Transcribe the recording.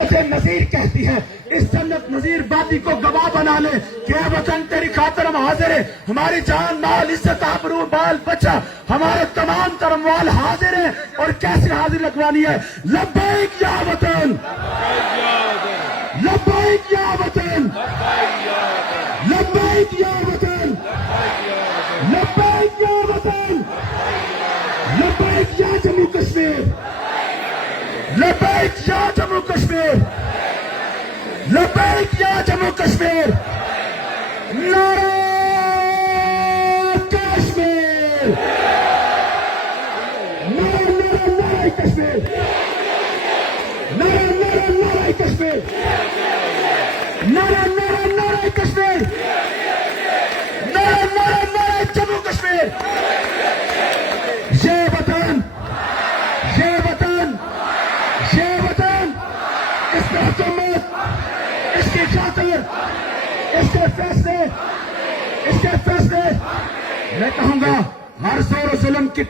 نذیر کہتی ہے اس جنت نذیر بادی کو گواہ بنا لے کہ اے وطن تیری خاطر ہم حاضر ہیں، ہماری جان مال عزت آبرو بال بچہ ہمارے تمام تر اموال حاضر ہیں۔ اور کیسے حاضر لگوانی ہے؟ لبیک یا وطن، لبیک یا وطن، لبیک یا وطن، لبیک یا وطن، لبیک یا جموں کشمیر، لبیک یا جموں کشمیر، لبیک یا جموں کشمیر، نعرہ کشمیر، نعرہ نعرہ نعرہ کشمیر، نعرہ نعرہ نعرہ کشمیر، نعرہ نعرہ نعرہ کشمیر، نعرہ نعرہ نعرہ جموں کشمیر۔ یہ وطن، یہ وطن، یہ وطن، اس کی حکومت، اس کی خاطر، اس کے فیصلے، اس کے فیصلے، میں کہوں گا ہر زور و ظلم کی